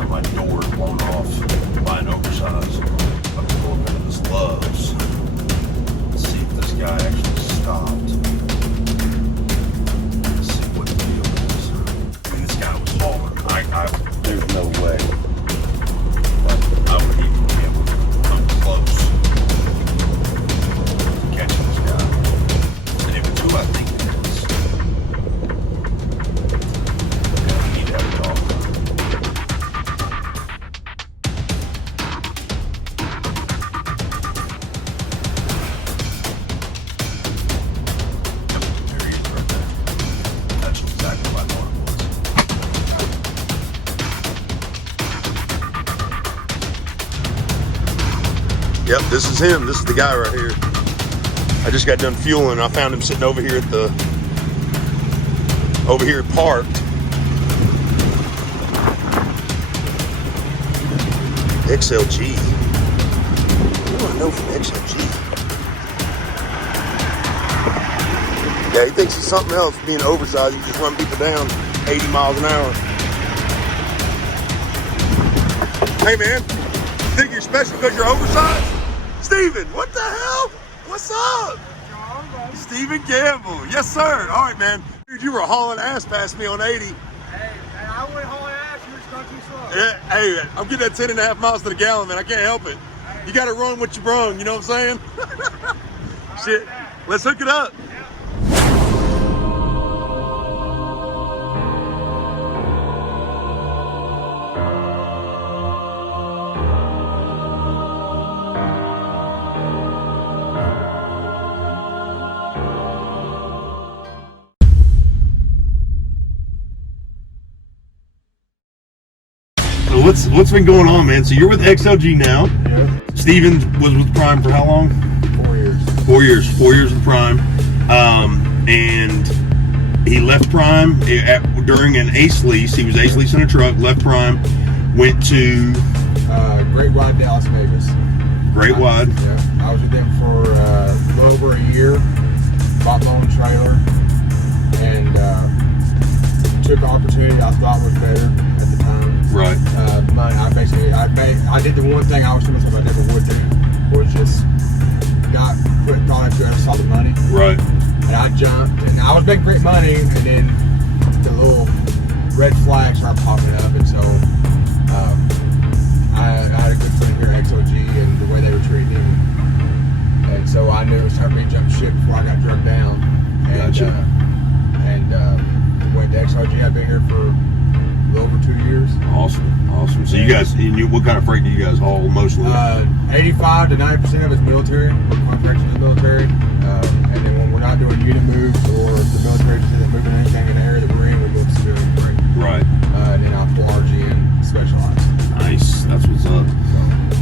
got my door blown off by an oversize. I'm gonna go up into this Love's and see if this guy actually stopped. Let's see what the deal is. I mean, this guy was hauling. There's no way. But I would even be able to come close to catching this guy. And if it's who I think it is, we need to have a talk. There he is right there. That's exactly what I thought it was. Yep, this is him. This is the guy right here. I just got done fueling. I found him sitting over here at the, parked. XLG. What do I know from XLG? Yeah, he thinks he's something else being oversized. You just run people down 80 miles an hour. Hey man, you think you're special because you're oversized? Steven, what the hell? What's up? Steven Campbell. Yes, sir. All right, man. Dude, you were hauling ass past me on 80. Hey, I wouldn't haul ass. You were just going too slow. Yeah, hey, I'm getting that 10.5 miles to the gallon, man. I can't help it. You got to run what you brung. You know what I'm saying? Shit. Let's hook it up. What's been going on, man? So you're with XLG now. Yeah. Steven was with Prime for how long? 4 years. 4 years. 4 years with Prime. And he left Prime during an ACE lease. He was ACE leasing a truck, left Prime, went to Great Wide, Dallas, Vegas. Great Wide. Yeah. I was with them for a little over a year. Bought my own trailer and took an opportunity I thought was better at the time. Right. I did the one thing I was telling myself I never would do, was just put thought into it. I saw the money. Right. And I jumped, and I was making great money, and then the little red flags started popping up, and so I had a good friend here at XOG, and the way they were treating him, and so I knew it was time for me to jump ship before I got drugged down. And, Gotcha. Went to XOG. I've been here for a little over 2 years. Awesome, awesome. So you guys, what kind of freight do you guys haul mostly? 85 to 90% of it's military. We're contracted to the military, and then when we're not doing unit moves or if the military isn't moving anything in the area that we're in, we move civilian freight. Right. And then I pull RG and specialized. Nice. That's what's up.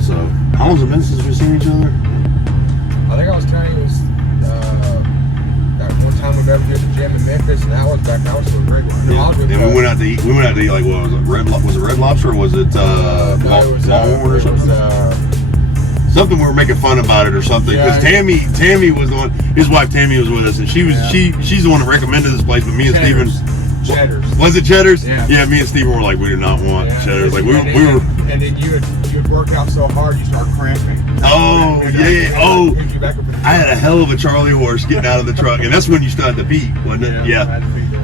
So how long's it been since we've seen each other? I think I was telling you it was that one time we met at the gym in Memphis, and that was back. I was still regular. Yeah. And we went out to eat. We went out to eat like what was it? Was it Red Lobster or was it Longhorn or something? Something we were making fun about it or something because Tammy was the one. His wife Tammy was with us, and she was she's the one that recommended this place. But me and Steven, Cheddars. Was it Cheddars? Yeah. Me and Steven were like, we did not want Cheddars. Like we were. And then you would work out so hard you start cramping. Oh yeah. Oh, I had a hell of a Charlie horse getting out of the truck, and that's when you started to beat, wasn't it? Yeah.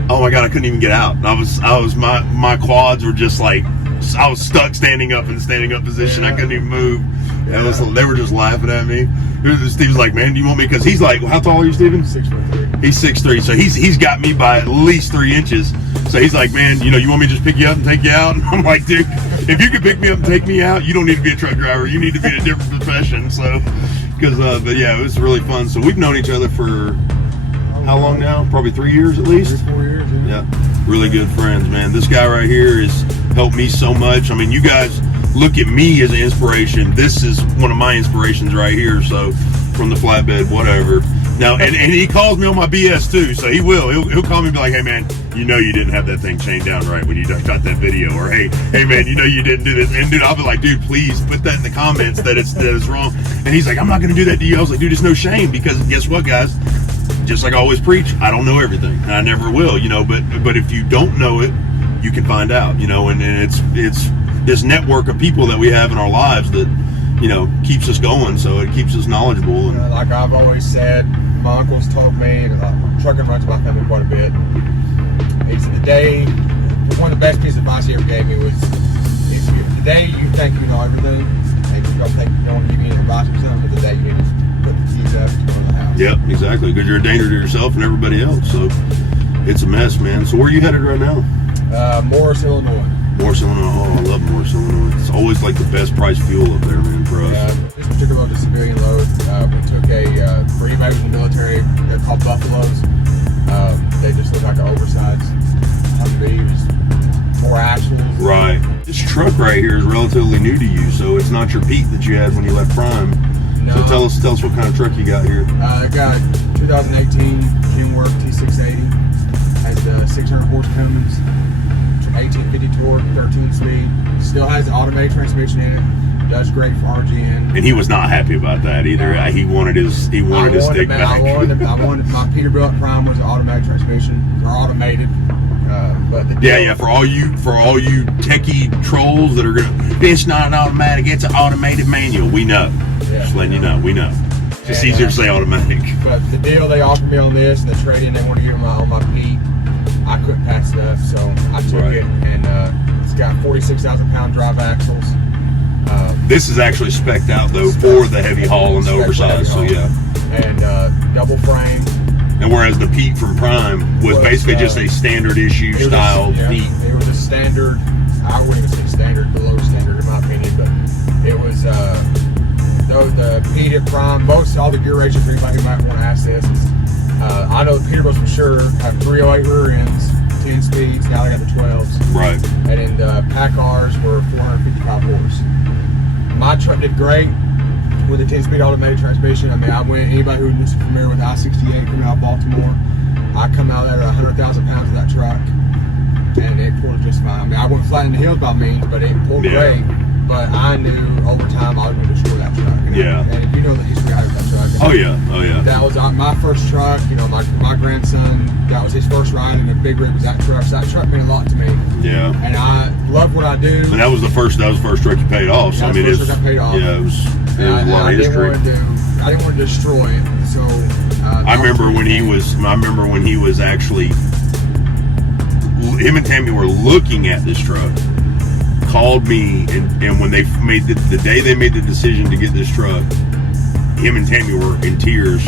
Oh my God, I couldn't even get out. My quads were just like, I was stuck standing up in the standing up position. I couldn't even move. They were just laughing at me. Steven's like, man, do you want me? Because he's like, how tall are you, Steven? 6'3". He's 6'3", so he's got me by at least 3 inches. So he's like, man, you want me to just pick you up and take you out? And I'm like, dude, if you can pick me up and take me out, you don't need to be a truck driver. You need to be in a different profession. So, but yeah, it was really fun. So we've known each other for how long now? Probably 3 years at least. 3 or 4 years. Yeah, really good friends, man. This guy right here has helped me so much. I mean, you guys look at me as an inspiration. This is one of my inspirations right here. So from the flatbed, whatever. Now, and he calls me on my BS too. So he'll call me and be like, hey man, you didn't have that thing chained down right when you got that video, or hey man, you didn't do this. And dude, I'll be like, dude, please put that in the comments that it's wrong. And he's like, I'm not gonna do that to you. I was like, dude, it's no shame, because guess what, guys? Just like I always preach, I don't know everything, and I never will, but if you don't know it, you can find out, you know, and it's this network of people that we have in our lives that, you know, keeps us going, so it keeps us knowledgeable. And like I've always said, my uncles told me, and trucking runs my family quite a bit. He said one of the best pieces of advice he ever gave me was, the day you think you know everything, and you don't think you don't give you any advice or something, but the day you just put the keys up and go to the house. Yep, exactly, because you're a danger to yourself and everybody else, so it's a mess, man. So where are you headed right now? Morris, Illinois. Morris, Illinois. Oh, I love Morris, Illinois. It's always like the best price fuel up there, man, for us. This particular load is a civilian load. We took for anybody who's in the military, they're called Buffaloes. They just look like an oversized Humvee. Just 4 axles. Right. This truck right here is relatively new to you, so it's not your Pete that you had when you left Prime. No. So tell us what kind of truck you got here. I got 2018 Kenworth T680. Has 600 horse Cummins, 1850 torque, 13 speed. Still has the automatic transmission in it. Does great for RGN. And he was not happy about that either. He wanted his stick back. I wanted my Peterbilt Prime was an automatic transmission, or automated. But for all you techie trolls that are gonna, it's not an automatic, it's an automated manual. We know. Yeah, just letting you know, we know. It's just easier to say automatic. But the deal they offered me on this and the trade-in they want to give me on my Pete, I couldn't pass it up, so I took it, and it's got 46,000 pound drive axles. This is actually spec'd out though for the heavy haul and the oversized, so yeah. And double frame. And whereas the Pete from Prime was basically just a standard issue style Pete. It was a standard, I wouldn't even say standard, below standard in my opinion, but it was the Pete at Prime, all the gear ratios for anybody who might want to ask this. I know the Peterbilts for sure have 308 rear ends, 10 speeds, now they got the 12s. Right. And then the PACCARs were 455 horse. My truck did great with the 10-speed automatic transmission. I mean, anybody who's familiar with I-68 coming out of Baltimore, I come out there 100,000 pounds of that truck, and it pulled just fine. I mean, I went flat in the hills by means, but it pulled great. But I knew over time I was going to destroy that truck. And and you know the history I have with that truck. Oh yeah. That was my first truck. You know, my grandson, that was his first ride in a big rig was that truck. So that truck meant a lot to me. Yeah. And I love what I do. And that was the first truck you paid off. So I mean, it was paid off. Yeah, it was a lot of history. I didn't want to destroy it. So I remember when he was actually, him and Tammy were looking at this truck. Called me, and when they made the day they made the decision to get this truck, him and Tammy were in tears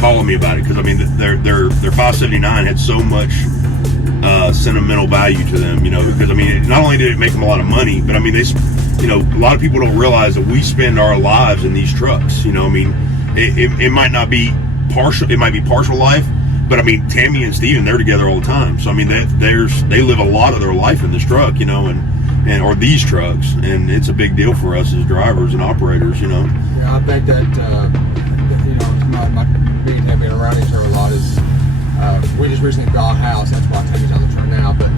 calling me about it, because I mean their 579 had so much sentimental value to them, you know, because I mean not only did it make them a lot of money, but I mean a lot of people don't realize that we spend our lives in these trucks, you know. I mean it might not be partial, it might be partial life, but I mean Tammy and Steven, they're together all the time, so I mean they live a lot of their life in this truck, you know, or these trucks, and it's a big deal for us as drivers and operators, you know. Yeah, I think that you know, my me and him being around each other a lot is we just recently bought a house. That's why Tammy's on the truck now. But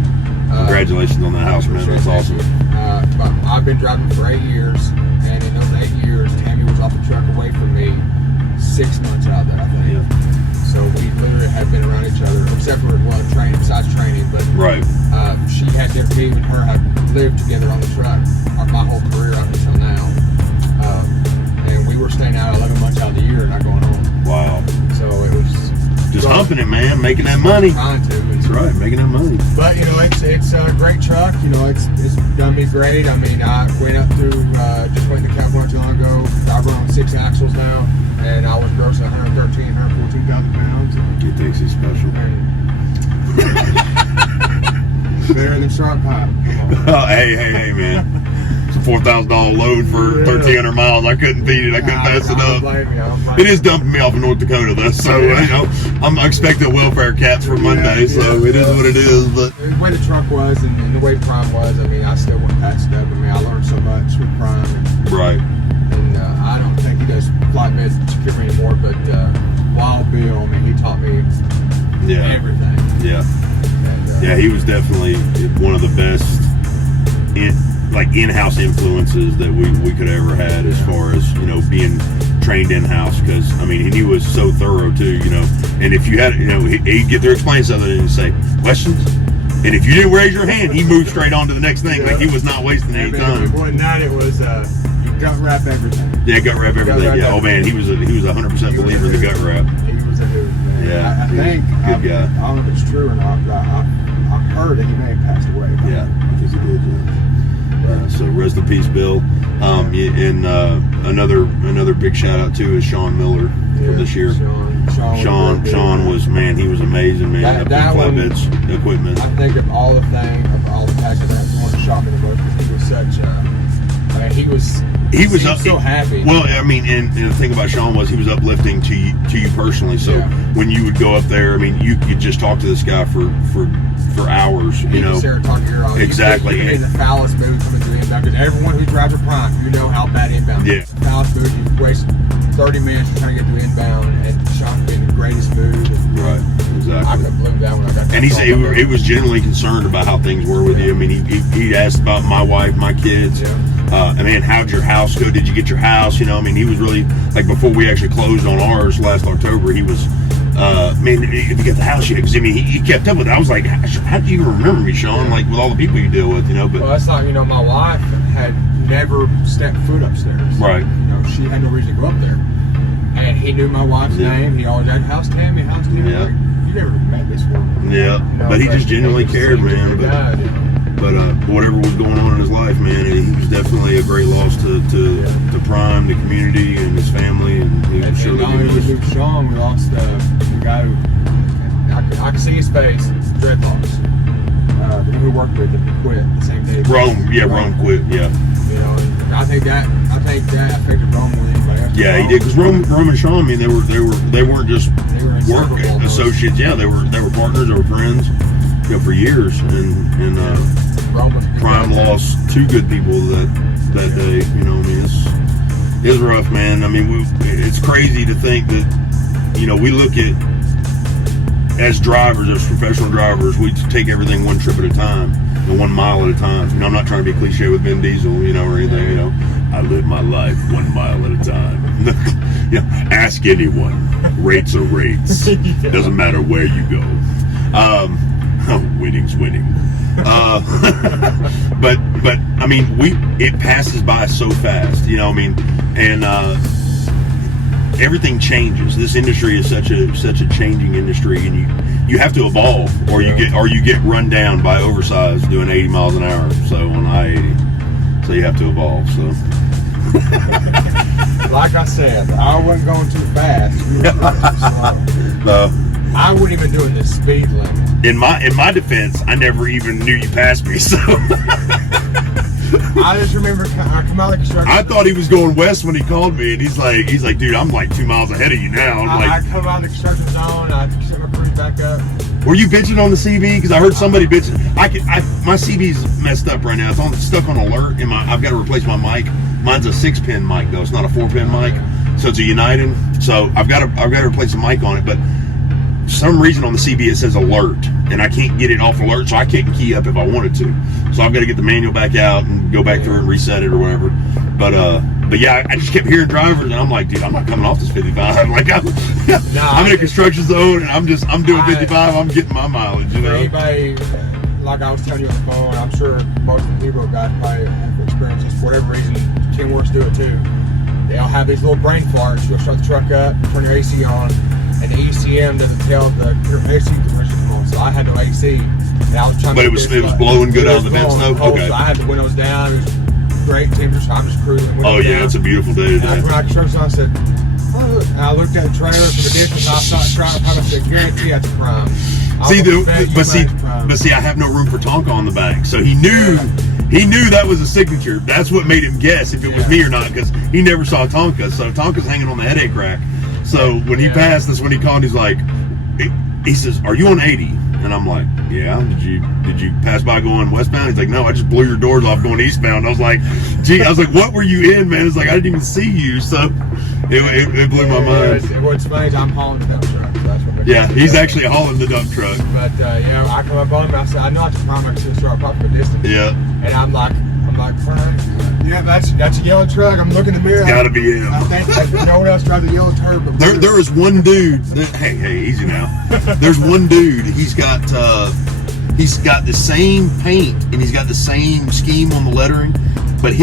congratulations on that house, man. That's awesome. But I've been driving for 8 years, and in those 8 years, Tammy was off the truck away from me 6 months out of that, I think. Yeah. So we literally have been around each other, except for training, besides training. But she had me and her have lived together on the truck my whole career up until now. And we were staying out 11 months out of the year, not going home. Wow. So it was just humping it, man, making that money. Trying to. That's right, making that money. But you know, it's a great truck. You know, it's done me great. I mean, I went up through just went to California too long ago. I run on 6 axles now, and I was grossing 114,000 pounds. It thinks he's special. Better than sharp pipe. Oh, hey, man. It's a $4,000 load for 1,300 miles. I couldn't beat it. I couldn't pass it up. It is dumping me off in North Dakota, though. So, you know, I'm expecting welfare cats for Monday. So it is what it is. But the way the truck was and the way Prime was, I mean, I still wouldn't pass it up. I mean, I learned so much with Prime. And I don't think he does flatbed securement anymore, but Wild Bill, I mean, he taught me everything. Yeah. Yeah, he was definitely one of the best in-house influences that we could ever had, as far as, you know, being trained in-house, because I mean he was so thorough too, you know. And if you had, you know, he'd get there, explain something and say questions, And if you didn't raise your hand, he moved straight on to the next thing. Like he was not wasting any time. One night it was gut wrap everything. Yeah, gut wrap everything. Yeah. Oh man, he was a 100% believer in the gut wrap. He was a dude, man. Yeah. I think good guy. I don't know if it's true or not, but I heard that he may have passed away. Yeah, I think he did. Yeah. So rest in peace, Bill. And another big shout out too is Sean Miller from this year. Sean was, man, he was amazing, man. That flatbeds equipment. I think of all the packages that I want to shop in the boat because he was such a, he was so happy. Well, I mean, and the thing about Sean was he was uplifting to you personally. So when you would go up there, I mean, you could just talk to this guy for hours. You know, talk your ear off. Exactly. You're in the foulest mood coming through inbound because everyone who drives a prime, you know how bad inbound. Yeah. The foulest mood, you waste 30 minutes trying to get through inbound, and Sean would be in the greatest mood. Right. Exactly. I could have blew down when I got. And he was genuinely concerned about how things were with you. I mean, he asked about my wife, my kids. Yeah. I mean, how'd your house go? Did you get your house? You know, I mean, he was really, like, before we actually closed on ours last October, he was, man, if you get the house yet? Because, I mean, he kept up with it. I was like, how do you even remember me, Sean? Like, with all the people you deal with, you know? But well, that's not, you know, my wife had never stepped foot upstairs. Right. You know, she had no reason to go up there. And he knew my wife's name. He always had, how's Tammy? How's Tammy? Yeah. Like, you never met this woman. Yeah. You know, but he just genuinely cared, man. But whatever was going on in his life, man, he was definitely a great loss to Prime, the community, and his family. And he was surely with Sean, we lost the guy who I could see his face, dreadlocks. The one who worked with him quit the same day. Rome quit. Yeah. You know, and I think that affected Rome more than anybody else. Yeah, he did, because Rome and Sean, I mean, they weren't just work associates. Yeah, they were partners, they were friends, you know, for years. And Prime lost two good people that day. You know, I mean, it's rough, man. I mean, it's crazy to think that, you know, we look at, as drivers, as professional drivers, we take everything one trip at a time and 1 mile at a time. You know, I'm not trying to be cliche with Vin Diesel, you know, or anything. You know, I live my life 1 mile at a time. You know, ask anyone. Rates are rates. It doesn't matter where you go. Winning's winning. But I mean, it passes by so fast, you know. I mean, and everything changes. This industry is such a changing industry, and you have to evolve, or you get run down by OVERSIZE doing 80 miles an hour. So on I-80, so you have to evolve. So. Like I said, I wasn't going too fast. You were going too slow. No. I wasn't even doing the speed limit. In my defense, I never even knew you passed me, so I just remember I come out of the construction. I thought he was going west when he called me, and he's like, dude, I'm like 2 miles ahead of you now. I come out of the construction zone, I set my cruise back up. Were you bitching on the CB? Because I heard somebody bitching. My CB's messed up right now. It's stuck on alert. I've got to replace my mic. Mine's a 6-pin mic though. It's not a 4-pin mic, so it's a United. So I've got to replace the mic on it, but. For some reason on the CB it says alert, and I can't get it off alert, so I can't key up if I wanted to. So I've got to get the manual back out and go back through and reset it or whatever. But yeah, I just kept hearing drivers, and I'm like, dude, I'm not coming off this 55. Like I'm in a construction zone, and I'm doing 55. I'm getting my mileage. You know. Anybody, like I was telling you on the phone, I'm sure most of the people have probably have experiences for whatever reason. Tim Works do it too. They'll have these little brain farts. You'll start the truck up, turn your AC on. And the ECM doesn't tell the AC compressor to come on, so I had no AC. And I was trying but it was blowing good out of the vent stove? Okay. So I had the windows down. It was great temperature, so I'm just cruising. Oh, yeah, down. It's a beautiful day today. And when I construction, I said, oh, and I looked at the trailer from a distance. I said, guarantee that's a Prime. But see, I have no room for Tonka on the back, so he knew that was a signature. That's what made him guess if it was me or not, because he never saw Tonka. So Tonka's hanging on the headache rack. So when he passed, that's when he called. He's like, he says, "Are you on 80?" And I'm like, "Yeah." Did you pass by going westbound? He's like, "No, I just blew your doors off going eastbound." I was like, "Gee," I was like, "What were you in, man?" It's like I didn't even see you. So it blew my mind. What's funny is I'm hauling the dump truck. So that's what he's actually hauling the dump truck. But I come up on him. I said, "I know it's a Prime. I can start from a distance." Yeah. And I'm like, Prime. Yeah, that's a yellow truck. I'm looking in the mirror. It's gotta be him. I think no one else drives a yellow turbo. There is one dude. Hey, easy now. There's one dude. He's got He's got the same paint and he's got the same scheme on the lettering, but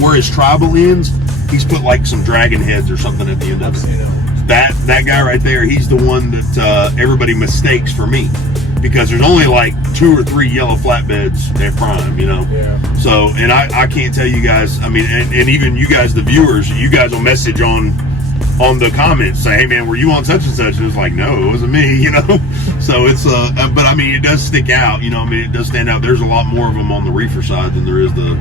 where his tribal ends, he's put like some dragon heads or something at the end of it. That guy right there, he's the one that everybody mistakes for me, because there's only like 2 or 3 yellow flatbeds at Prime, you know. Yeah. So, and I can't tell you guys. I mean, and even you guys, the viewers, you guys will message on the comments, say, "Hey man, were you on such and such?" And it's like, no, it wasn't me, you know. So it's but I mean, it does stick out, you know. I mean, it does stand out. There's a lot more of them on the reefer side than there is the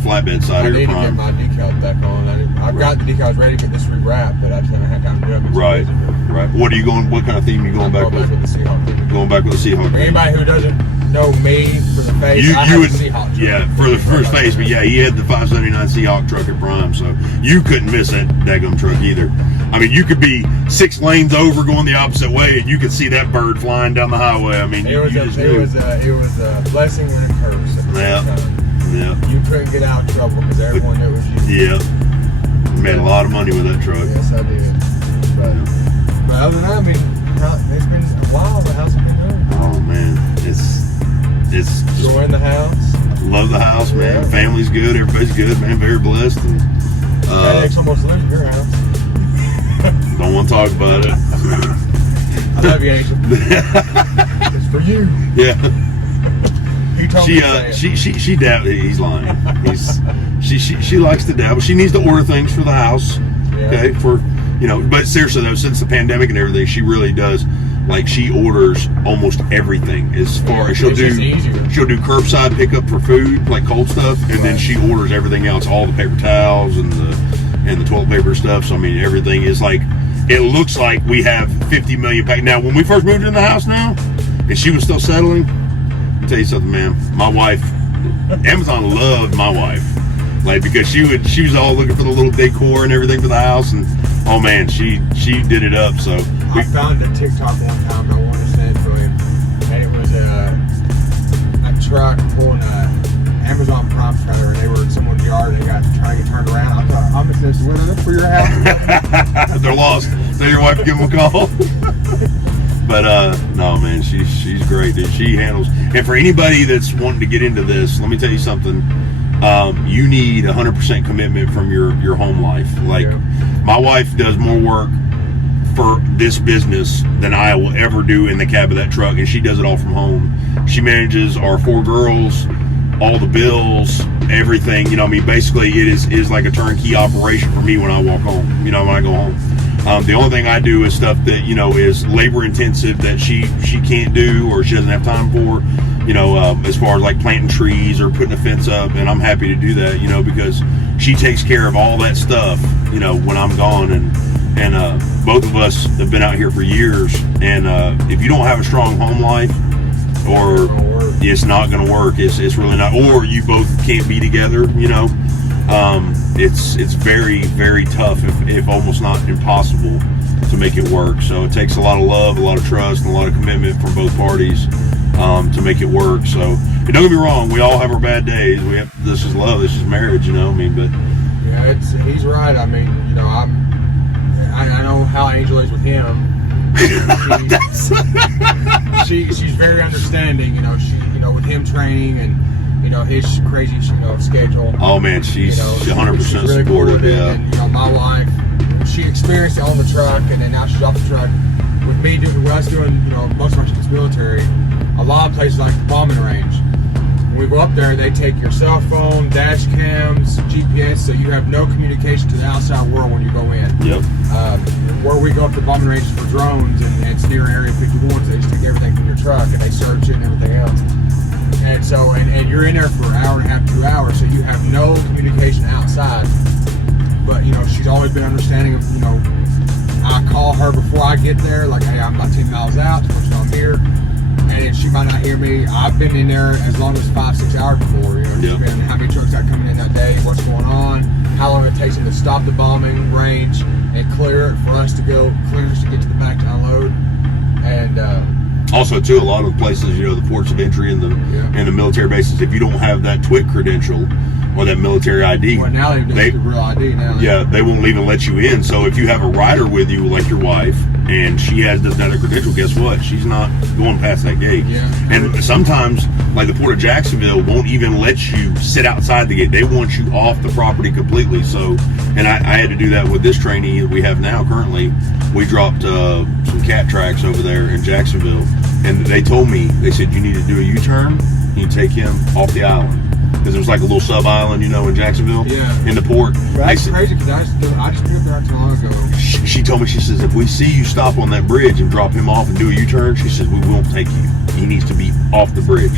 flatbed side. I of need your to Prime. get my decals back on. I've got the decals ready to get this rewrapped, but I just haven't had time to do it. Right. Right. What are you going? What kind of theme are you going back with? With the Seahawk theme. Going back with the Seahawk. For anybody who doesn't know me for the face, I have the Seahawk truck. Yeah, for the first face, but yeah, he had the 579 Seahawk truck at Prime, so you couldn't miss that daggum truck either. I mean, you could be 6 lanes over going the opposite way, and you could see that bird flying down the highway. I mean, it was a blessing and a curse. Yeah. You couldn't get out of trouble because everyone knew it was you. Yeah. You made a lot of money with that truck. Yes, I did. But other than that, I mean, it's been a while. But how's it been doing? Oh man, it's enjoying the house. Love the house, man. Yeah. Family's good. Everybody's good, man. Very blessed. And X almost lives in your house. Don't want to talk about it. I love you, Angel. It's for you. Yeah. He told me she dabbled. He's lying. She likes to dabble. She needs to order things for the house. Yeah. Okay, for but seriously though, since the pandemic and everything, she really does. Like, she orders almost everything. As far as she'll do curbside pickup for food, like cold stuff, and then she orders everything else, all the paper towels and the toilet paper stuff. So I mean, everything is like, it looks like we have 50 million packs. Now, when we first moved in the house now, and she was still settling, I'll tell you something, man. My wife, Amazon loved my wife, like, because she was all looking for the little decor and everything for the house, and oh man, she did it up. So I found a TikTok one time I wanted to send it to him, and it was a truck pulling a Amazon Prime trailer, and they were in someone's yard and they got trying to get turned around. I thought, I'm just going to win it for your house. They're lost. Tell your wife to give them a call. But no, man, she's great, dude. She handles. And for anybody that's wanting to get into this, let me tell you something. You need 100% commitment from your home life. Like, my wife does more work for this business than I will ever do in the cab of that truck, and she does it all from home. She manages our 4 girls, all the bills, everything. I mean, basically it is like a turnkey operation for me when I walk home, when I go home. The only thing I do is stuff that is labor intensive that she can't do or she doesn't have time for, as far as like planting trees or putting a fence up, and I'm happy to do that, because she takes care of all that stuff, when I'm gone. And both of us have been out here for years, and if you don't have a strong home life, or it's not going to work, it's really not, or you both can't be together, it's very, very tough, if almost not impossible, to make it work. So it takes a lot of love, a lot of trust, and a lot of commitment from both parties to make it work. So, and don't get me wrong, we all have our bad days. This is love, this is marriage, but yeah, he's right. I mean, I know how Angel is with him. She's very understanding. She with him training and his crazy schedule. Oh man, she's 100% she's really supportive. Cool, yeah. And my wife, she experienced it on the truck, and then now she's off the truck. With me doing us doing most of our shit's military. A lot of places like the bombing range. When we go up there, they take your cell phone, dash cams, GPS, so you have no communication to the outside world when you go in. Yep. Where we go up to bombing ranges for drones, and it's near Area 51, so they just take everything from your truck and they search it and everything else. And so, and you're in there for an hour and a half, 2 hours, so you have no communication outside. But she's always been understanding of I call her before I get there, like, hey, I'm about 10 miles out, I'm here. And she might not hear me. I've been in there as long as 5-6 hours before. Just been how many trucks got coming in that day, what's going on, how long it takes them to stop the bombing range and clear it for us to get to the back to unload. And Also, too, a lot of the places, you know, the ports of entry and the military bases, if you don't have that TWIC credential or that military ID, well, now they do the real ID now. Yeah, they won't even let you in. So if you have a rider with you, like your wife, and she doesn't have a credential, guess what? She's not going past that gate. Yeah. And sometimes, like the Port of Jacksonville won't even let you sit outside the gate. They want you off the property completely. So, and I had to do that with this trainee that we have now currently. We dropped some cat tracks over there in Jacksonville, and they told me, they said, you need to do a U-turn, you take him off the island. Because there was like a little sub-island, you know, in Jacksonville, in the port. Well, that's crazy, because I just been there not too long ago. She told me, she says, if we see you stop on that bridge and drop him off and do a U-turn, she says, we won't take you. He needs to be off the bridge.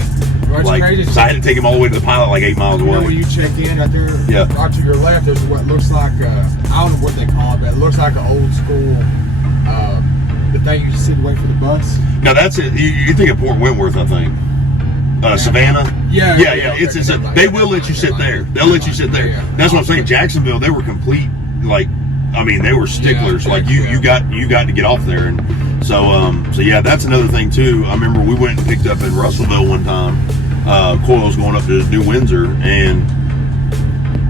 Well, like, crazy. So I had to take him all the way to the pilot, like 8 miles away. You know, when you check in out there, right to your left, there's what looks like, I don't know what they call it, but it looks like an old school, the thing you just sit and wait for the bus. Now that's it. You think of Port Wentworth, I think. Savannah. Yeah. It's they will let you sit there. They'll let you sit there. That's what I'm saying. Jacksonville, they were complete, like, I mean, they were sticklers. Like you got to get off there, and so yeah, that's another thing too. I remember we went and picked up in Russellville one time. Coils going up to New Windsor, and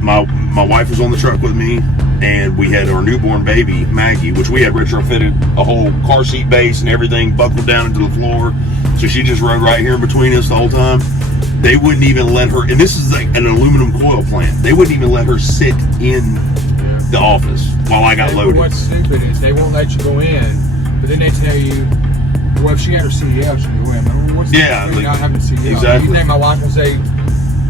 my wife was on the truck with me, and we had our newborn baby Maggie, which we had retrofitted a whole car seat base and everything buckled down into the floor. So she just rode right here in between us the whole time. They wouldn't even let her, and this is like an aluminum coil plant, they wouldn't even let her sit in the office while I got loaded. What's stupid is they won't let you go in, but then they tell you, well, if she had her CDL, she can go in. But what's the like, not having CDL? Exactly. You think my wife will say,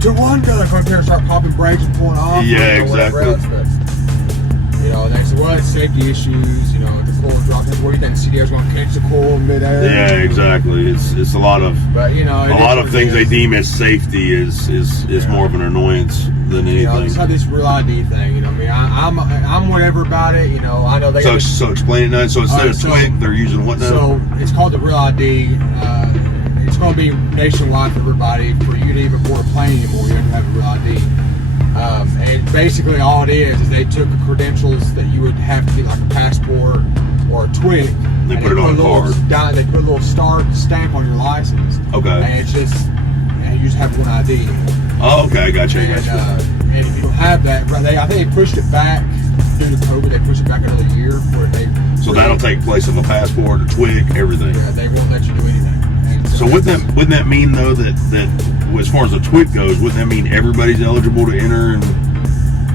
to one gun, come up here and start popping brakes and pulling off? Yeah, exactly. Else, but, you know, they say, well, it's safety issues, you know, the coil drops. What do you think, the CDL's going to catch the coil in midair? Yeah, exactly. It's a lot of, but, you know, a lot of things they deem as safety is more of an annoyance than anything. You know, it's like this real ID thing, you know. I mean, I'm whatever about it, you know. I know they. So explain it now. So instead of TWIC, they're using what now? So it's called the real ID. It's going to be nationwide for everybody. For you to even board a plane anymore, you have to have a real ID. And basically, all it is they took the credentials that you would have to get, like a passport or a TWIC. They put it on a card. They put a little stamp on your license. Okay. And it's just, and you just have one ID anymore. Oh, okay, I got you. And if you don't have that, I think they pushed it back due to COVID. They pushed it back another year. So that'll take place of a passport, a TWIC, everything. Yeah, they won't let you do anything. So wouldn't that mean though that as far as the TWIC goes, wouldn't that mean everybody's eligible to enter? And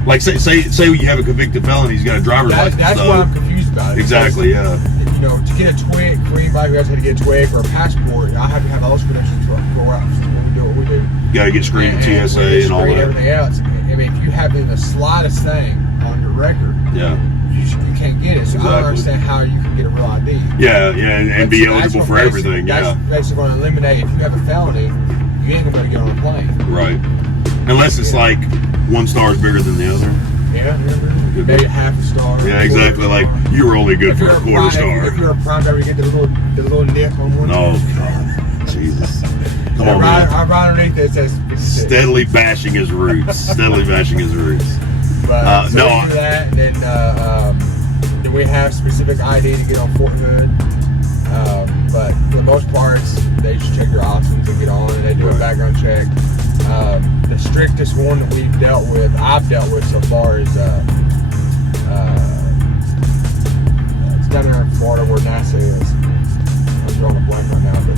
like say you have a convicted felon, he's got a driver's license. That's why I'm confused about it. Exactly, yeah. You know, to get a TWIC, for anybody who has to get a TWIC or a passport, I have to have all those credentials to go out when we do what we do. You got to get screened with TSA and all that. Everything else. I mean, if you have the slightest thing on your record, you can't get it. So I don't understand how you can get a real ID. Yeah, and be eligible for everything. That's basically going to eliminate, if you have a felony, you ain't going to be able to get on a plane. Right. Unless it's like one star is bigger than the other. Yeah, maybe half a star. Yeah, exactly. Like you were only good for a quarter star. If you're a prime driver, you get the little nip on one. Oh God, Jesus! Come on, man. Right underneath it says 56. Steadily bashing his roots. Steadily bashing his roots. But so we do that, and then we have specific ID to get on Fort Hood. But for the most part, they just check your options and get on, and they do a background check. The strictest one that I've dealt with so far is it's down there in Florida where NASA is. I'm drawing a blank right now, but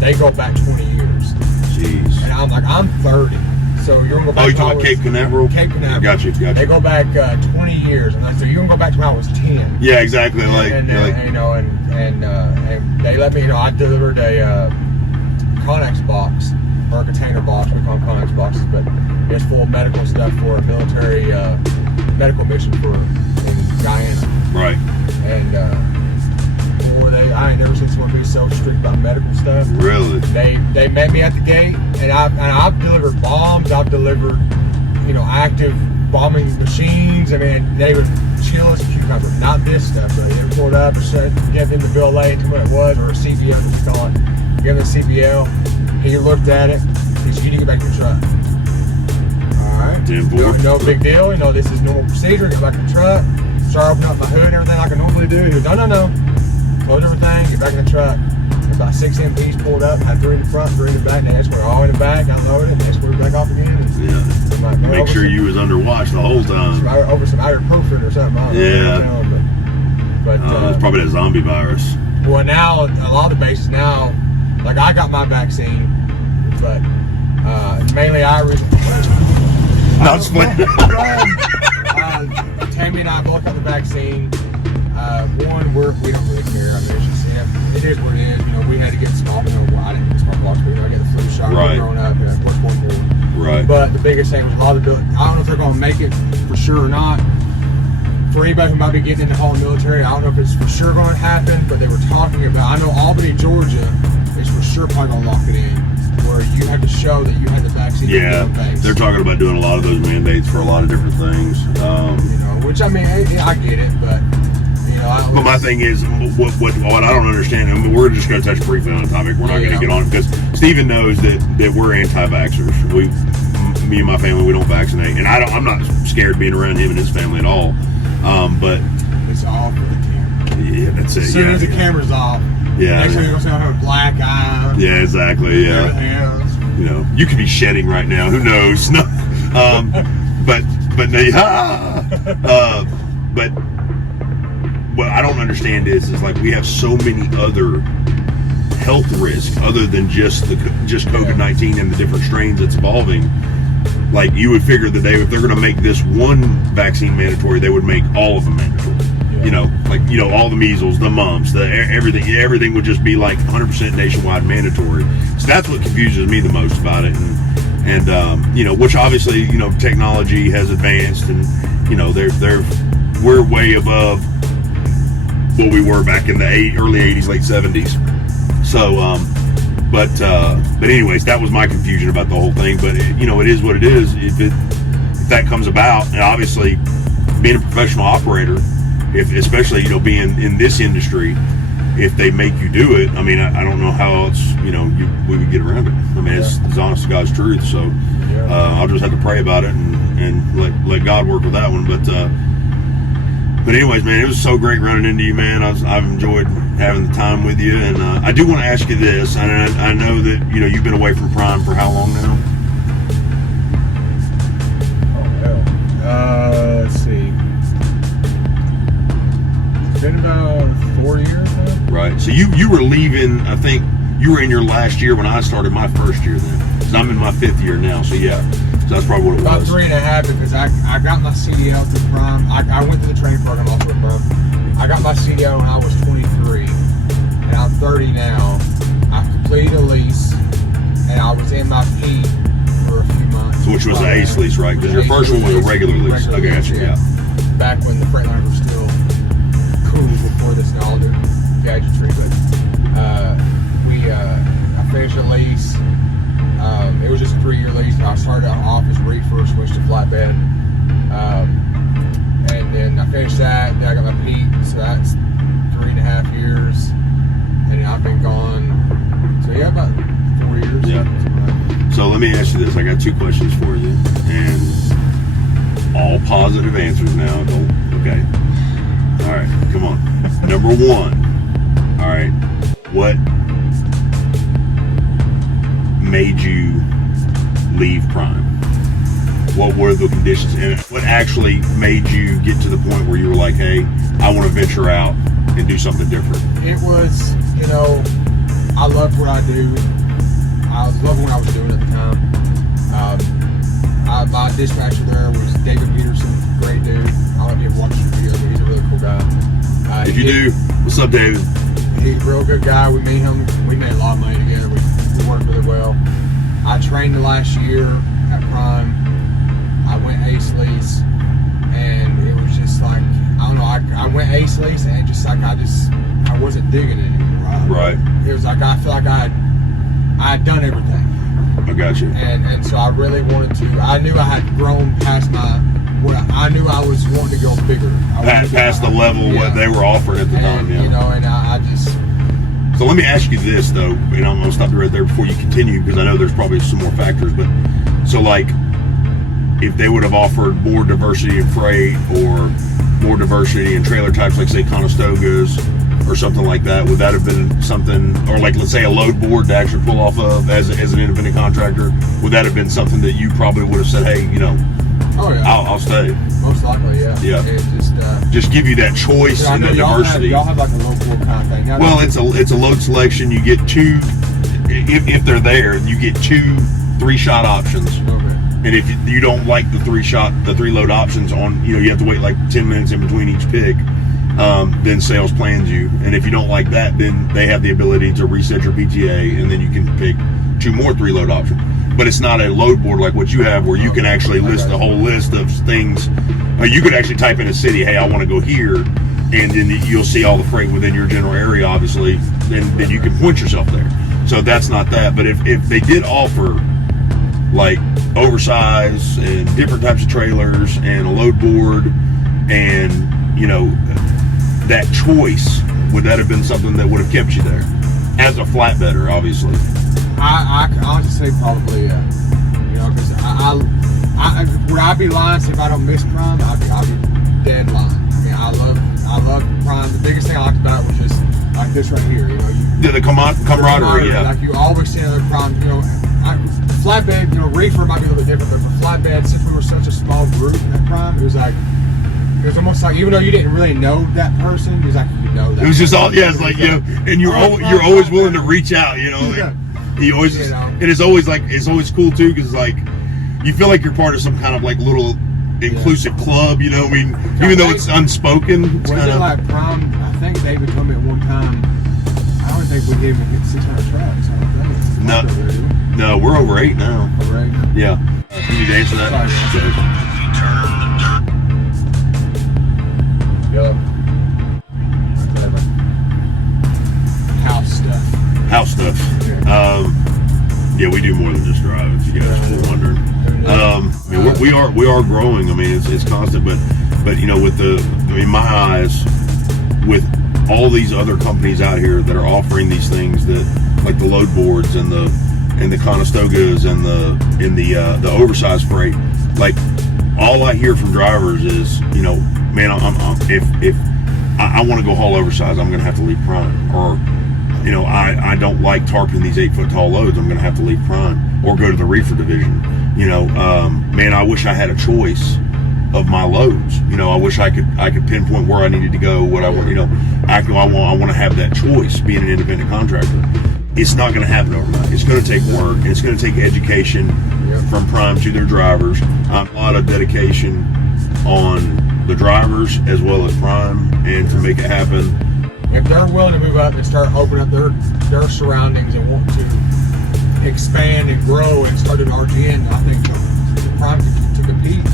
they go back 20 years. Jeez. And I'm like, I'm 30. So you're gonna go back. Oh, you talking about Cape Canaveral? Cape Canaveral. Got you. They go back 20 years, and so you're gonna go back to when I was 10. Yeah, exactly. And they let me. You know, I delivered a Connex box or a container box. We call them Connex boxes, but it's full of medical stuff for a military medical mission in Guyana. Right. And I ain't never seen someone be so strict about medical stuff. Really? They met me at the gate, and I've delivered bombs. I've delivered, active bombing machines. I mean, they would chill as a cucumber. Not this stuff, but they pulled up and said, give them the bill of lading, tell me what it was, or a CBL, as we call it. Give them the CBL. He looked at it. He said, you need to get back to the truck. All right. No big deal. This is normal procedure. Get back in the truck. Start opening up my hood and everything like I normally do. He goes, no. Close everything, get back in the truck. About 6 MPs pulled up, had 3 in the front, 3 in the back, and they escorted all in the back, got loaded, and escorted back off again. And yeah. Make sure you was under watch the whole time. Over some ibuprofen or something. I don't know, but it's probably that zombie virus. Well, now a lot of the bases now, like I got my vaccine, but mainly Irish. Not split. Tammy and I both got the vaccine. One, we don't really care. I mean, it's just, it is what it is. You know, we had to get small. You know, I didn't get smallpox, but I get the flu shot growing up. Right. But the biggest thing was a lot of the. I don't know if they're going to make it for sure or not. For anybody who might be getting into the military, I don't know if it's for sure going to happen. But they were talking about. I know Albany, Georgia, is for sure probably going to lock it in, where you have to show that you had the vaccine. Yeah, they're talking about doing a lot of those mandates for a lot of different things. You know, which I mean, I get it, but. But my thing is, what I don't understand, I mean, we're just going to touch briefly on the topic. We're not going to get on it because Steven knows that we're anti-vaxxers. Me and my family, we don't vaccinate, and I'm not scared being around him and his family at all. But it's all for the camera. Yeah, that's it. As soon as the camera's off, next thing you're going to have a black eye. Yeah, exactly. Yeah. You know, you could be shedding right now. Who knows? No. But what I don't understand is like we have so many other health risks other than just COVID-19 and the different strains that's evolving. Like you would figure that if they're going to make this one vaccine mandatory, they would make all of them mandatory. Yeah. You know, like all the measles, the mumps, everything would just be like 100% nationwide mandatory. So that's what confuses me the most about it. And which obviously technology has advanced, and we're way above what we were back in the early 80s, late 70s. So, but anyways, that was my confusion about the whole thing. But it is what it is. If that comes about, and obviously being a professional operator, especially being in this industry, if they make you do it, I mean, I don't know how else we would get around it. I mean, it's honest to God's truth. So I'll just have to pray about it and let God work with that one. But anyways, man, it was so great running into you, man. I've enjoyed having the time with you, and I do want to ask you this. And I know that you've been away from Prime for how long now? Let's see. It's been about 4 years now. Right. So you were leaving. I think you were in your last year when I started my first year. Then, because I'm in my 5th year now. So yeah. So that's probably what it was. About 3.5, because I got my CDL through Prime. I went to the training program also at Prime. I got my CDL when I was 23, and I'm 30 now. I completed a lease, and I was in my P for a few months. So which was the ACE lease, right? Because your first one was a regular lease. Okay, gotcha, yeah. Back when the Freightliner was still cool before this and all the gadgetry. But I finished a lease. It was just a 3-year lease. I started off as reefer, switched to flatbed, and then I finished that. Then I got my Pete, so that's 3.5 years, and I've been gone. So yeah, about 4 years. Yeah. So let me ask you this. I got 2 questions for you, and all positive answers now. Okay. All right. Come on. Number 1. All right. What made you leave Prime? What were the conditions, and what actually made you get to the point where you were like, hey, I want to venture out and do something different? It was, I loved what I do. I loved what I was doing at the time. My dispatcher there was David Peterson, great dude. I don't know if you've watched his video, but he's a really cool guy. If you do, what's up, David? He's a real good guy. We made a lot of money together. We worked really well. I trained the last year at Prime. I went ace lease, and it was just like, I don't know, I went ace lease, and it just like I wasn't digging it anymore. Right. It was like I feel like I had done everything. I got you. And so I really wanted to. I knew I had grown past I knew I was wanting to go bigger. Past the level what they were offering at the time. Yeah. And I just. So let me ask you this though, and I'm gonna stop you right there before you continue, because I know there's probably some more factors. But so like, if they would have offered more diversity in freight or more diversity in trailer types, like say Conestogas, or something like that, would that have been something, or like let's say a load board to actually pull off of as an independent contractor, would that have been something that you probably would have said, hey, you know, oh yeah, I'll stay? Most likely, yeah. Yeah. It just give you that choice and that diversity. Y'all have like a load board kind of thing. Now, well, it's a load selection. You get two, if they're there, you get 2 3-shot options. Okay. And if you don't like the 3 load options on, you know, you have to wait like 10 minutes in between each pick. Then sales plans you, and if you don't like that, then they have the ability to reset your PTA, and then you can pick 2 more 3 load options. But it's not a load board like what you have, where you can actually list a whole list of things. You could actually type in a city, hey, I want to go here, and then you'll see all the freight within your general area, obviously. Then you can point yourself there. So that's not that. But if they did offer like oversize and different types of trailers and a load board, and you know, that choice, would that have been something that would have kept you there as a flatbedder? Obviously, I honestly say probably, you know, because would I be lying if I don't miss Prime? I'd be dead lying. I mean, I love Prime. The biggest thing I liked about it was just like this right here. You know, the camaraderie. Yeah, like you always see another Prime. You know, flatbed. You know, reefer might be a little bit different, but for flatbed, since we were such a small group at Prime, it was almost like, even though you didn't really know that person, it was like you know that. It was just all, yeah, it's like, you know, and you're always willing to reach out, you know. Like, he always, you know, and it's always cool too, because like you feel like you're part of some kind of like little inclusive club, you know. I mean, even though it's unspoken. It's was it like Prime? I think David told me at one time. I don't think we gave him 600 trucks. I don't think. No, we're over 8 now. Over 8. Yeah. You need to answer that. House stuff. Yeah, we do more than just drive, if you guys were wondering. I mean, we are growing. I mean, it's constant, but you know, in my eyes, with all these other companies out here that are offering these things, that like the load boards and the Conestogas and the oversized freight, like all I hear from drivers is, you know, man, if I want to go haul oversized, I'm going to have to leave Prime. Or, you know, I don't like tarping these 8-foot tall loads, I'm going to have to leave Prime or go to the reefer division. You know, man, I wish I had a choice of my loads. You know, I wish I could pinpoint where I needed to go, what I want. You know, I want to have that choice, being an independent contractor. It's not going to happen overnight. It's going to take work, and it's going to take education from Prime to their drivers. A lot of dedication on the drivers as well as Prime, and to make it happen. If they're willing to move up and start opening up their surroundings and want to expand and grow and start an RGN, I think Prime to compete.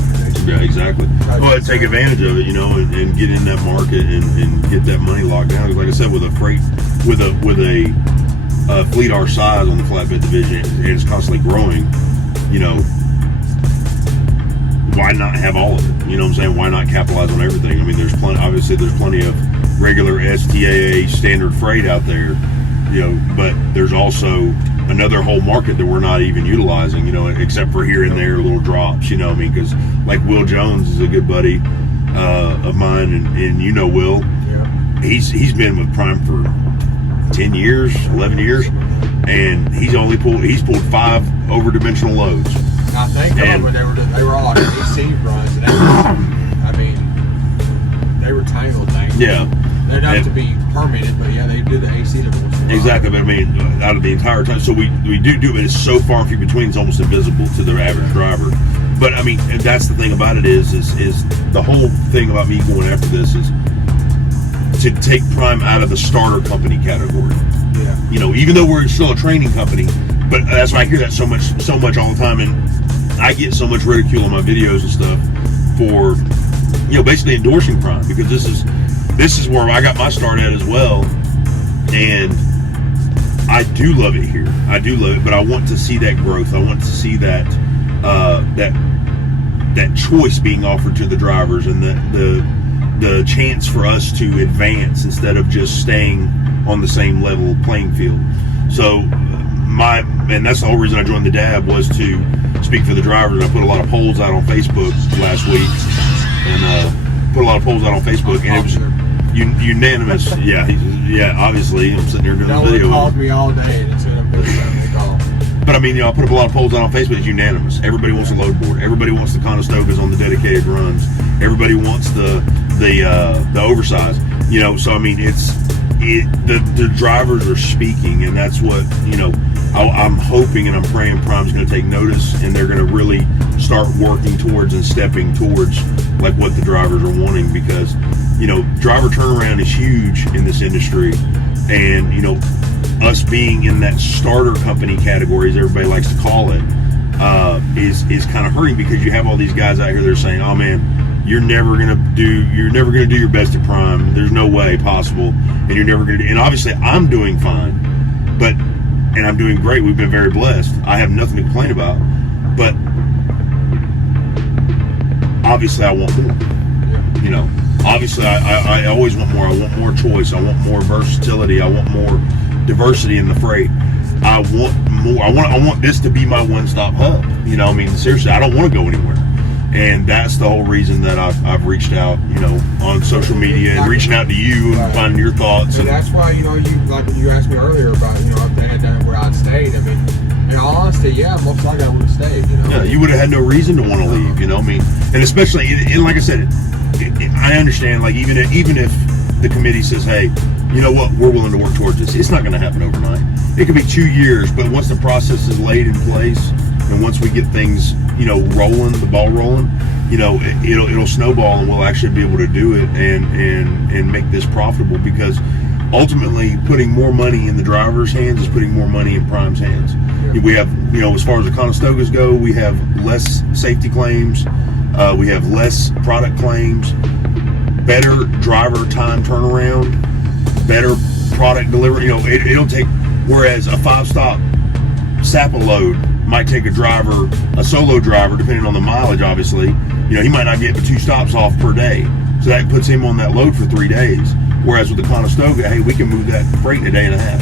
Yeah, exactly. Well, take advantage of it, you know, and get in that market and get that money locked down. Because like I said, with a freight, with a fleet our size on the flatbed division, and it's constantly growing, you know, why not have all of it? You know what I'm saying? Why not capitalize on everything? I mean, obviously there's plenty of regular STAA standard freight out there, you know, but there's also another whole market that we're not even utilizing, you know, except for here and there little drops, you know what I mean? Because like Will Jones is a good buddy of mine, and you know Will. Yeah. He's been with Prime for 10 years, 11 years, and he's pulled 5 overdimensional loads. I think they were all like AC runs, and I mean, they were tiny little things. Yeah. They're not to be permitted, but yeah, they do the AC divorce. Exactly, but I mean, out of the entire time, so we do, but it's so far and few between, it's almost invisible to the average driver. But I mean, that's the thing about it is the whole thing about me going after this is to take Prime out of the starter company category. Yeah. You know, even though we're still a training company, but that's why I hear that so much all the time, and I get so much ridicule on my videos and stuff for, you know, basically endorsing Prime, because this is where I got my start at as well, and I do love it here. I do love it, but I want to see that growth. I want to see that that choice being offered to the drivers, and the chance for us to advance instead of just staying on the same level playing field. So and that's the whole reason I joined the DAB, was to speak for the drivers. I put a lot of polls out on Facebook last week, and and it was Unanimous. Yeah. Obviously, I'm sitting here doing no this video. one calls me all day and said I'm going to call. But I mean, I put up a lot of polls on Facebook. It's unanimous. Everybody wants a load board. Everybody wants the Conestogas on the dedicated runs. Everybody wants the oversize. So I mean, the drivers are speaking, and that's what I'm hoping and I'm praying Prime's going to take notice, and they're going to really start working towards and stepping towards like what the drivers are wanting, because driver turnaround is huge in this industry, and us being in that starter company category, as everybody likes to call it, is kind of hurting, because you have all these guys out here that are saying, oh man, you're never gonna do your best at Prime. There's no way possible, and you're never gonna do. And obviously, I'm doing fine, and I'm doing great. We've been very blessed. I have nothing to complain about, but obviously, I want more. Obviously, I always want more. I want more choice. I want more versatility. I want more diversity in the freight. I want more. I want this to be my one-stop hub. I mean, seriously, I don't want to go anywhere. And that's the whole reason that I've reached out, on social media and reaching out to you and finding your thoughts. And that's why, you like when you asked me earlier about, if they had done it where I'd stayed. I mean, in all honesty, yeah, most likely I would have stayed. Yeah, you would have had no reason to want to leave. I mean, and especially, and like I said, I understand. Like even if the committee says, hey, you know what, we're willing to work towards this. It's not going to happen overnight. It could be 2 years, but once the process is laid in place, and once we get things, rolling, the ball rolling, it'll snowball, and we'll actually be able to do it and make this profitable, because ultimately putting more money in the driver's hands is putting more money in Prime's hands. Yeah. We have, as far as the Conestogas go, we have less safety claims, we have less product claims, better driver time turnaround, better product delivery. It'll take, whereas a 5-stop SAPA load might take a solo driver, depending on the mileage, obviously, he might not get but 2 stops off per day. So that puts him on that load for 3 days. Whereas with the Conestoga, hey, we can move that freight in a day and a half.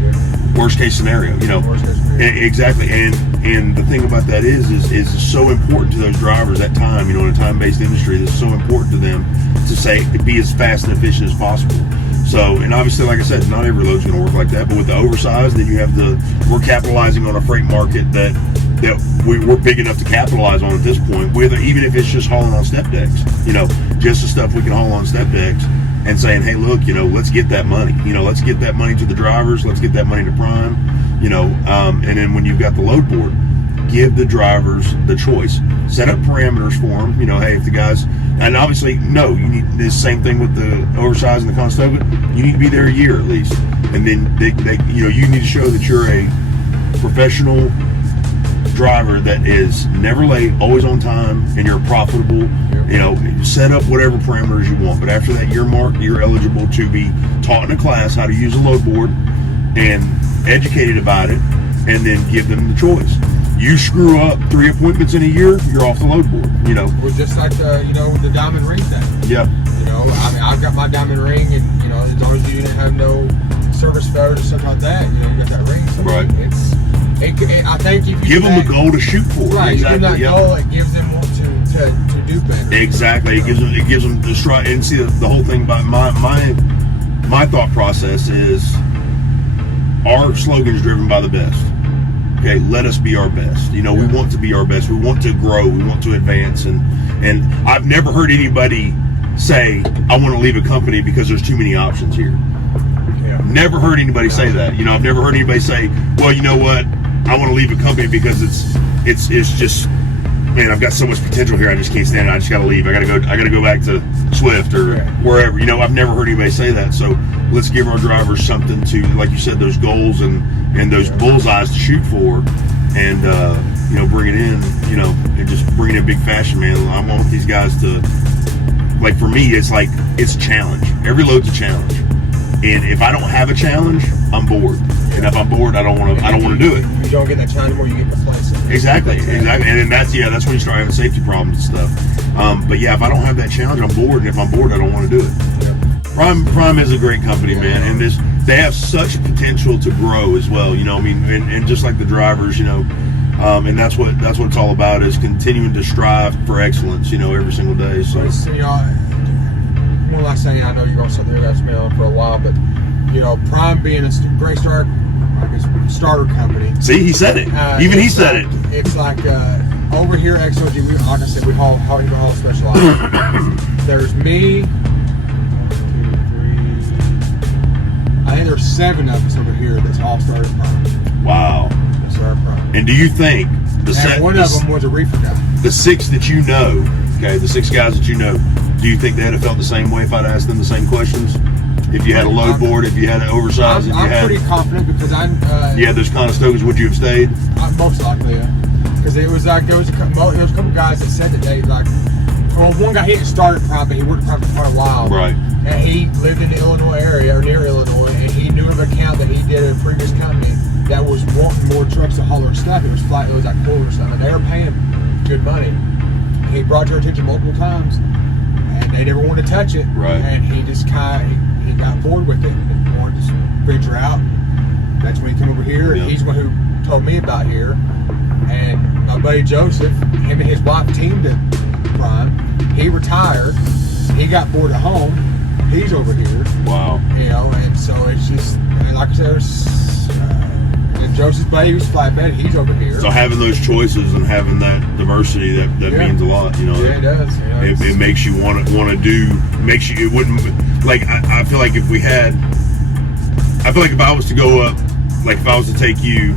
Yeah. Worst case scenario, Worst case scenario. Exactly. And the thing about that is so important to those drivers at time, in a time-based industry, it's so important to them to be as fast and efficient as possible. So, and obviously, like I said, not every load's going to work like that. But with the oversized, then you have we're capitalizing on a freight market that we're big enough to capitalize on at this point. Even if it's just hauling on step decks, just the stuff we can haul on step decks, and saying, hey, look, let's get that money. Let's get that money to the drivers. Let's get that money to Prime. And then when you've got the load board, give the drivers the choice. Set up parameters for them. Hey, if the guys, and obviously, no, you need this same thing with the oversized and the Conestoga. You need to be there a year at least, and then you need to show that you're a professional driver that is never late, always on time, and you're profitable. Set up whatever parameters you want, but after that year mark, you're eligible to be taught in a class how to use a load board and educated about it, and then give them the choice. You screw up 3 appointments in a year, you're off the load board. We're just like the diamond ring thing. Yeah. I mean, I've got my diamond ring, and as long as you didn't have no service failure or something like that, you got that ring. So right. I think if you give them a goal to shoot for. Right. Exactly. Give them that goal, it gives them what to do better. Exactly. It gives them the stride. And see, the whole thing about my thought process is, our slogan is driven by the best. Okay, let us be our best. We want to be our best. We want to grow. We want to advance. And I've never heard anybody say, I want to leave a company because there's too many options here. Yeah. Never heard anybody say that. I've never heard anybody say, well, you know what, I want to leave a company because it's just, man, I've got so much potential here. I just can't stand it. I just got to leave. I got to go back to Swift or wherever. I've never heard anybody say that. So let's give our drivers something to, like you said, those goals and those bullseyes to shoot for, and bring it in, and just bring it in big fashion, man. I want these guys to, like, for me, it's a challenge. Every load's a challenge, and if I don't have a challenge, I'm bored. And if I'm bored, I don't want to do it. You don't get that challenge where you get complacent. Exactly. And then that's when you start having safety problems and stuff. But yeah, if I don't have that challenge, I'm bored, and if I'm bored, I don't want to do it. Yep. Prime is a great company, man, and they have such potential to grow as well. And just like the drivers, and that's what it's all about, is continuing to strive for excellence. Every single day. So one last thing. I know you're gonna sit there that's been on for a while, but you know, Prime being a great start, I guess, starter company. See, he said it. Even he said it. It's like over here at XOG, like I said, we all specialize. There's me. 1, 2, 3. I think there's 7 of us over here that's all started Prime. Wow. That's our Prime. And do you think one of them was a reefer guy? The 6 that you know, okay, the 6 guys that you know, do you think they'd have felt the same way if I'd asked them the same questions? If you had a load board, if you had an oversized, if you had... I'm pretty confident because I'm... yeah, those Conestogas, would you have stayed? Most likely, yeah. Because it was like, there was a couple guys that said that they, like... Well, one guy, he didn't start at Prime, but he worked at Prime for quite a while. Right. And he lived in the Illinois area, or near Illinois, and he knew of an account that he did at a previous company that was wanting more trucks to haul their stuff. It was like cool or something. They were paying good money. And he brought to our attention multiple times, and they never wanted to touch it. Right. And he just he got bored with it and wanted to venture out. That's when he came over here. Yep. He's the one who told me about here. And my buddy Joseph, him and his wife teamed at Prime. He retired. He got bored at home. He's over here. Wow. You know, and so it's just, and like I said, and Joseph's buddy who's flatbed, he's over here. So having those choices and having that diversity, that means a lot. You know. Yeah, it does. You know, it makes you want to do. Makes you. It wouldn't. Like I feel like if we had. I feel like if I was to go up, like if I was to take you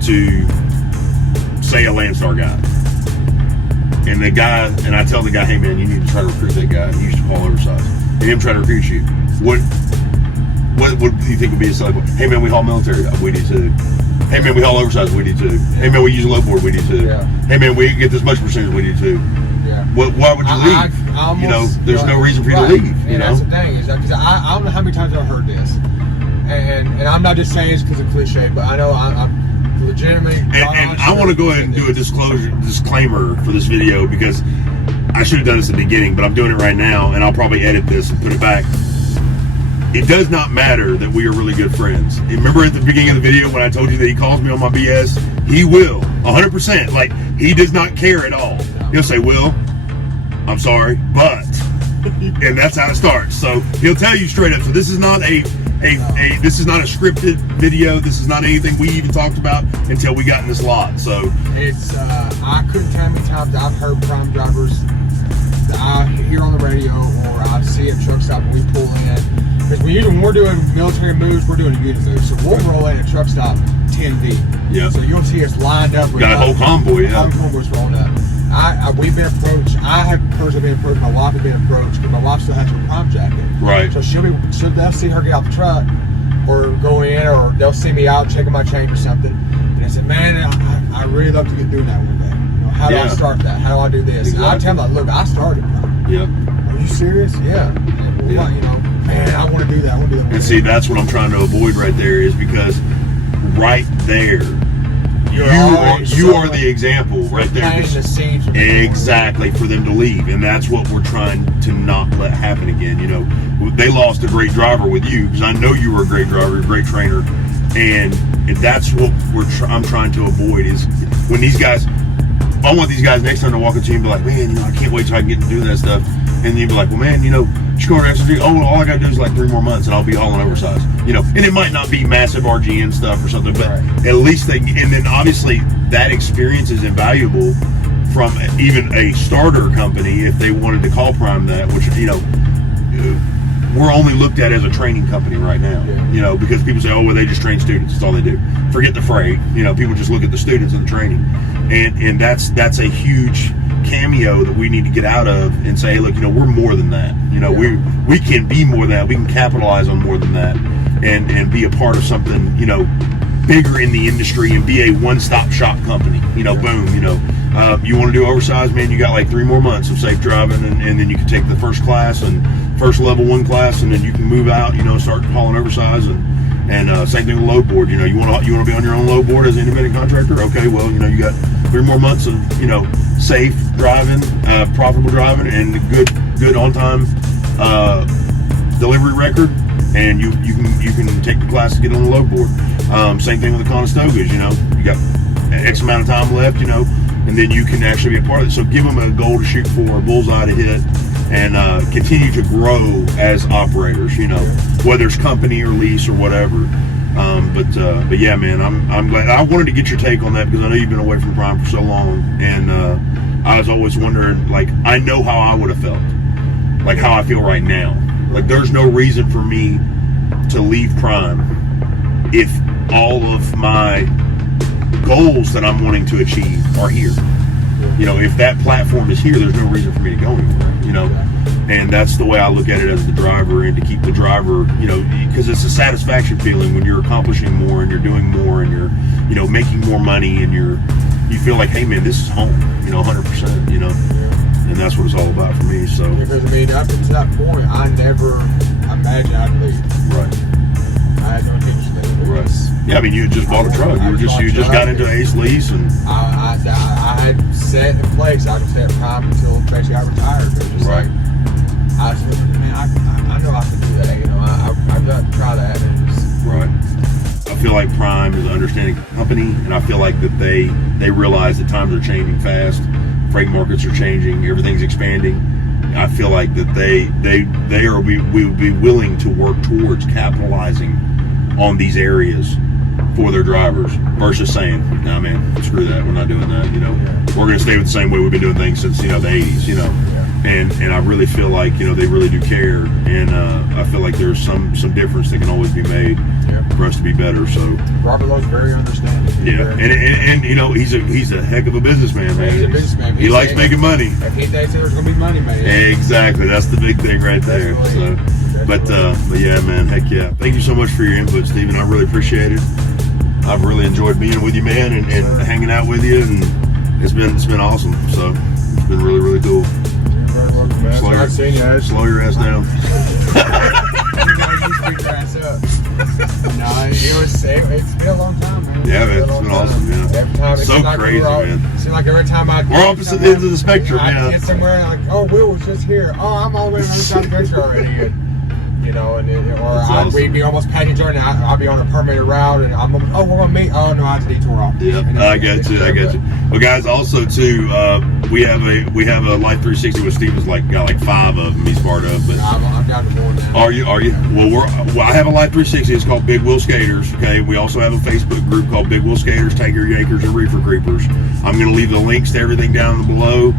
to, say, a Landstar guy, and the guy, and I tell the guy, hey man, you need to try to recruit that guy. He used to haul oversized, and him try to recruit you. What do you think would be a selling point? Hey man, we haul military. We do too. Hey man, we haul oversized. We do too. Yeah. Hey man, we use a load board. We do too. Yeah. Hey man, we get this much percentage. We do too. Yeah. Why would you leave? You know, there's no reason for you to leave. You know, that's the thing is because I don't know how many times I've heard this, and I'm not just saying it's because of cliche, but I know I'm legitimately. And I want to go ahead and do a disclaimer for this video because I should have done this at the beginning, but I'm doing it right now, and I'll probably edit this and put it back. It does not matter that we are really good friends. Remember at the beginning of the video when I told you that he calls me on my BS? He will, 100%. Like, he does not care at all. He'll say, Will, I'm sorry, but, and that's how it starts. So he'll tell you straight up. So this is not this is not a scripted video. This is not anything we even talked about until we got in this lot. So it's I couldn't tell how many times I've heard Prime drivers that I hear on the radio or I see at truck stop when we pull in. Because when we're doing military moves, we're doing a unit move. So we'll roll in a truck stop 10 deep. Yeah. So you'll see us lined up with got a whole convoy. Yeah. Convoys rolling up. We've been approached. I have personally been approached. My wife has been approached because my wife still has her Prime jacket. Right. So they'll see her get out the truck or go in, or they'll see me out checking my change or something. And I said, man, I really love to get doing that one day. You know, how do I start that? How do I do this? Exactly. And I tell them, look, I started Prime. Yep. Are you serious? Yeah. You know, man, I want to do that. I want to do that. And see, that's what I'm trying to avoid right there is because right there, you are the example right there. Exactly, for them to leave, and that's what we're trying to not let happen again. You know, they lost a great driver with you because I know you were a great driver, a great trainer, and that's what I'm trying to avoid is when these guys. I want these guys next time to walk into you and be like, man, you know, I can't wait till I can get to doing that stuff. And you'd be like, well, man, you know, just go around and all I got to do is like 3 more months and I'll be hauling oversized. You know, and it might not be massive RGN stuff or something, but at least and then obviously that experience is invaluable from even a starter company if they wanted to call Prime that, which, you know, we're only looked at as a training company right now, you know, because people say, oh, well, they just train students. That's all they do. Forget the freight. You know, people just look at the students and the training. And that's a huge cameo that we need to get out of and say, hey, look, you know, we're more than that. You know, we can be more than that. We can capitalize on more than that and be a part of something, you know, bigger in the industry and be a one-stop shop company. You know, boom, you know. You want to do oversized, man, you got like 3 more months of safe driving and then you can take the first class and first level 1 class and then you can move out, you know, start hauling oversized and same thing with load board. You know, you want to be on your own load board as an independent contractor? Okay, well, you know, you got 3 more months of, you know, safe driving, profitable driving and good on time delivery record and you can take the class to get on the load board. Same thing with the Conestogas, you know, you got X amount of time left, you know, and then you can actually be a part of it. So give them a goal to shoot for, a bullseye to hit, and continue to grow as operators, you know, whether it's company or lease or whatever. But yeah, man, I'm glad. I wanted to get your take on that because I know you've been away from Prime for so long, and I was always wondering, like, I know how I would have felt, like how I feel right now. Like, there's no reason for me to leave Prime if all of my goals that I'm wanting to achieve are here. You know, if that platform is here, there's no reason for me to go anywhere, you know. And that's the way I look at it as the driver, and to keep the driver, you know, because it's a satisfaction feeling when you're accomplishing more and you're doing more and you're, you know, making more money, and you feel like, hey man, this is home, you know, 100%, you know. And that's what it's all about for me. So because I mean, up to that point, I never imagined I'd leave. Right. I had no intention of it. Right. Yeah, I mean, you just bought a truck. You just got into Ace Lease, and I had set in place. I was set Prime until basically I retired. It was just right. Like, I was thinking, man, I know I can do that. You know, I've got to try that. And just, right. I feel like Prime is an understanding company, and I feel like that they realize that times are changing fast. Freight markets are changing. Everything's expanding. I feel like that we would be willing to work towards capitalizing on these areas for their drivers versus saying, nah man, screw that, we're not doing that, you know. We're going to stay with the same way we've been doing things since, you know, the 80s, you know. And I really feel like, you know, they really do care, and I feel like there's some difference that can always be made for us to be better. So Robert Lowe's very understanding. Yeah, and you know, he's a heck of a businessman, man. He's a businessman. He likes making money. If he thinks there's going to be money made. Exactly, that's the big thing right there. So, but yeah, man, heck yeah. Thank you so much for your input, Steven. I really appreciate it. I've really enjoyed being with you, man, and hanging out with you, and it's been awesome. So it's been really, really cool. You're very welcome, man. Slow your ass down. You speak your ass up. No, it's been a long time, man. Yeah, man, it's been awesome, yeah. Every time So like crazy, man. It seems like every time we're opposite ends of the spectrum, I get somewhere like, oh, Will was just here. Oh, I'm all the way on the other side of the country already. And, you know, we'd be almost passing joint, and I'll be on a permitted route, and we're gonna meet. Oh no, I have to detour off. Yep, I got you. Well, guys, also too, we have a Life360 with Steven's got like 5 of them he's part of. But I'm down to more now. Are you? Well, I have a Life360. It's called BigWheelZ Skaters. Okay, we also have a Facebook group called BigWheelZ Skaters, Tanker Yankers, and Reefer Creepers. I'm going to leave the links to everything down below.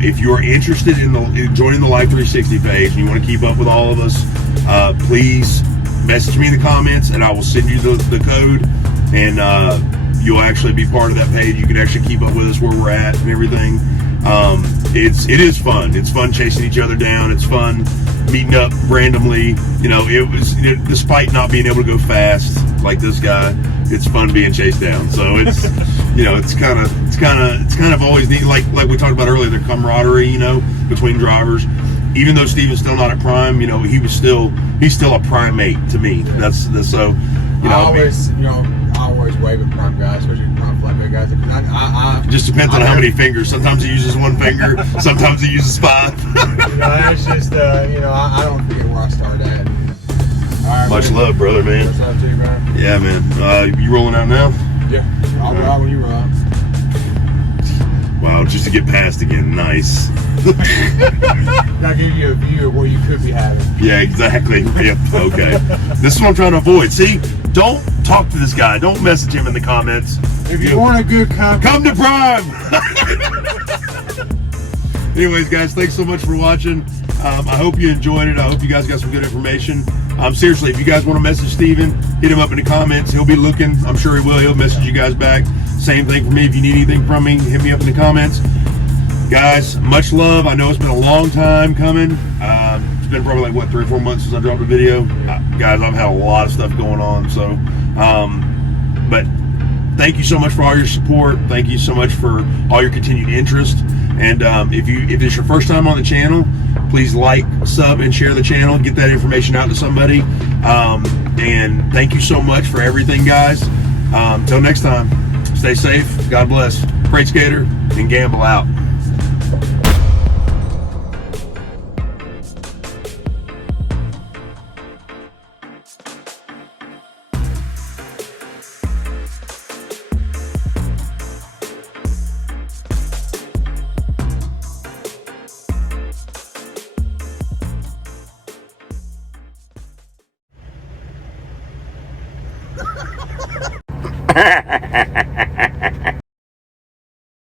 If you are interested in joining the Life360 page and you want to keep up with all of us, please message me in the comments, and I will send you the code, and you'll actually be part of that page. You can actually keep up with us where we're at and everything. It is fun. It's fun chasing each other down. It's fun meeting up randomly. You know, despite not being able to go fast like this guy, it's fun being chased down. So it's you know, it's kind of always neat. Like we talked about earlier, the camaraderie, you know, between drivers. Even though Steven's still not at Prime, you know, he's still a primate to me. That's so. You know, I always wave at Prime guys, especially Prime flatbed guys. It just depends on how many fingers. Sometimes he uses 1 finger, sometimes he uses 5. It's just, I don't forget where I started at. Right, much love, brother, man. Much love to you, man. Yeah, man. You rolling out now? Yeah. I'll go out when you roll out. Wow, just to get past again. Nice. I'll give you a view of what you could be having. Yeah, exactly. Yep. Okay. This is what I'm trying to avoid. See, don't talk to this guy. Don't message him in the comments. If you want a good company, come to Prime. Anyways, guys, thanks so much for watching. I hope you enjoyed it. I hope you guys got some good information. Seriously, if you guys want to message Steven, hit him up in the comments. He'll be looking. I'm sure he will. He'll message you guys back. Same thing for me. If you need anything from me, hit me up in the comments. Guys, much love. I know it's been a long time coming. It's been probably like, 3 or 4 months since I dropped a video. Guys, I've had a lot of stuff going on. So, but thank you so much for all your support. Thank you so much for all your continued interest. And if it's your first time on the channel, please like, sub, and share the channel. Get that information out to somebody. And thank you so much for everything, guys. Till next time, stay safe. God bless. Fr8sK8R and Gamble out.